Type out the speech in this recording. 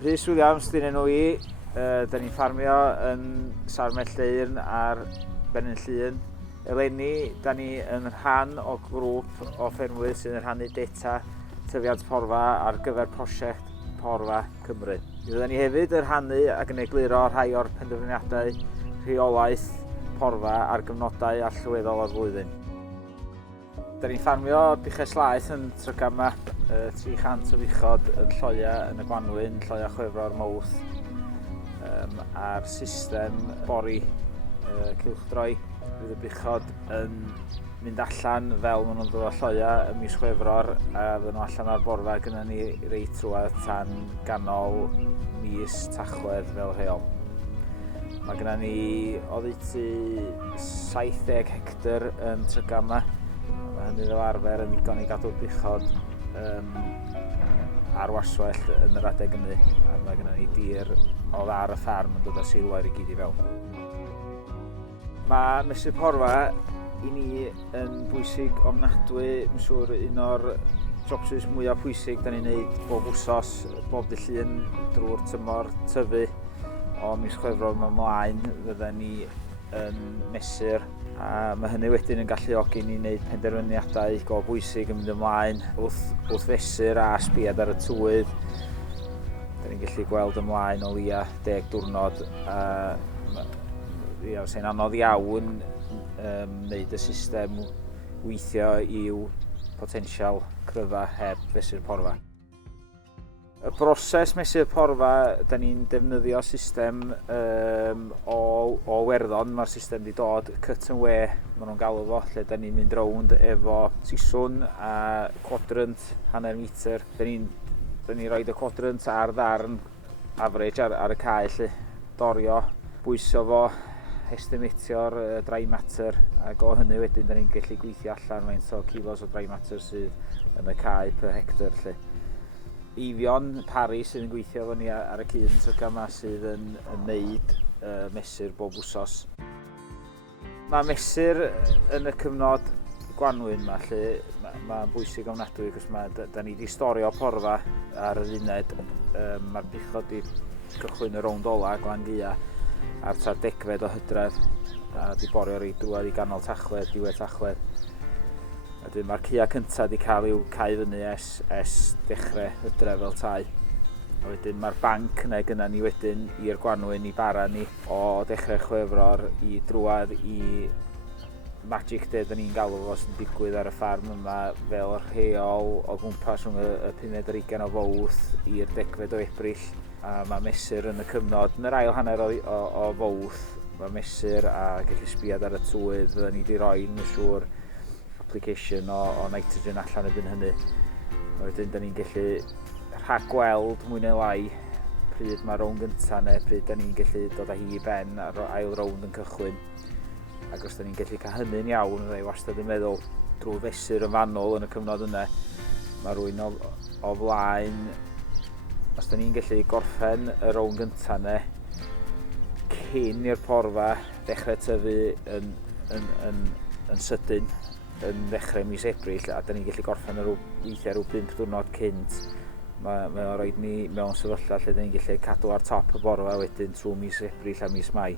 Rhys Williams di'n enw i. Da ni'n ffarmio yn Sarmell Lleirn ar Benin Llŷn. Eleni, da ni yn rhan o grŵp o ffermwyr sy'n rhannu data tyfiant porfa ar gyfer prosiect Porfa Cymru. Fydden ni hefyd yn rhannu ac yn egluro rhai o'r penderfyniadau rheolaeth porfa ar gyfnodau allweddol o'r flwyddyn. Da ni'n ffarmio buches laeth yn Trygama, 300 o fuchod yn Lloia yn y Gwanwyn, Lloia Chwefror Mowrth, a'r system bori cylchdroi. Bydd y buchod yn mynd allan fel maen nhw'n dod o Lloia ym mis Chwefror a fydden nhw allan o'r borfa gyda ni reit trwad tan ganol mis Tachwedd fel rheol. Mae gyda ni oddeutu 70 hectar yn Trygama. Mae hynny fel arfer yn ddigon i gadw'r buchod ar waswell yn yr adeg yny, a mae gennym ni dir o ddar y ffarm yn dod â seilwair i gyd i fewn. Mae mesur porfa i ni yn bwysig ofnadwy, mae'n siŵr un o'r jobsys mwyaf pwysig da ni'n neud bob wsos, bob dydd Llun drwy'r tymor tyfu o mis Chwefror yma ymlaen. Fydden ni yn mesur, a mae hynny wedyn yn galluogi ni wneud penderfyniadau go bwysig yn mynd ymlaen wrth fesur a sbiad ar y tywydd. Da ni'n gallu gweld ymlaen o leia 10 diwrnod. Sy'n anodd iawn wneud y system weithio i'w potensial cryfa heb fesur porfa. Y broses mesur porfa, da ni'n defnyddio system o werddon. Mae'r system wedi dod cut and weigh, maen nhw'n galw fo, lle da ni'n mynd rownd efo siswn a quadrant hanner metr. Da ni'n rhoi y quadrant ar ddarn average ar y cae, lle dorio, bwyso fo, estimatio'r dry matter, ac o hynny wedyn da ni'n gallu gweithio allan faint o kilos o dry matter sydd yn y cae per hectar. Eifion Parry sydd yn gweithio efo ni ar y cyn Trygama sydd yn neud mesur bob wsos. Mae mesur yn y cyfnod Gwanwyn yma, lle mae'n bwysig ofnadwy, achos da ni wedi storio porfa ar yr uned. Mae'r buchod wedi cychwyn y rownd ola Glan Gaea ar 10 o Hydref, a wedi borio reit drwad i ganol Tachwedd, diwedd Tachwedd. Wedyn mae'r cia cyntaf wedi cael i'w cau fyny es dechrau Hydref fel tai. A wedyn mae'r banc yna gyda ni wedyn i'r Gwanwyn i bara ni o dechrau Chwefror i drwad i Magic Day da ni'n galw fo sy'n digwydd ar y ffarm yma fel rheol o gwmpas rhwng y 15 ar 20 o Fowrth i'r 10 o Ebrill. A mae mesur yn y cyfnod, yn yr ail hanner o Fowrth, mae mesur a gallu sbiad ar y tywydd. Fydden ni wedi rhoi, mae'n siŵr, application o nitrogen allan erbyn hynny. Wedyn da ni'n gallu rhagweld mwy neu lai pryd mae'r rownd gyntaf neu pryd da ni'n gallu dod â hi i ben a'r ail rownd yn cychwyn. Ac os da ni'n gallu cael hynny'n iawn, fydda i wastad yn meddwl drwy fesur yn fanwl yn y cyfnod yna, mae rhywun o flaen, os da ni'n gallu gorffen y rownd gyntaf yna cyn i'r porfa dechrau tyfu yn sydyn, yn ddechrau mis Ebrill, a da ni'n gallu gorffen weithiau rhyw 5 diwrnod cynt. Mae o'n rhoi ni mewn sefyllfa lle da ni'n gallu cadw ar top y borfa wedyn trwy mis Ebrill a mis Mai.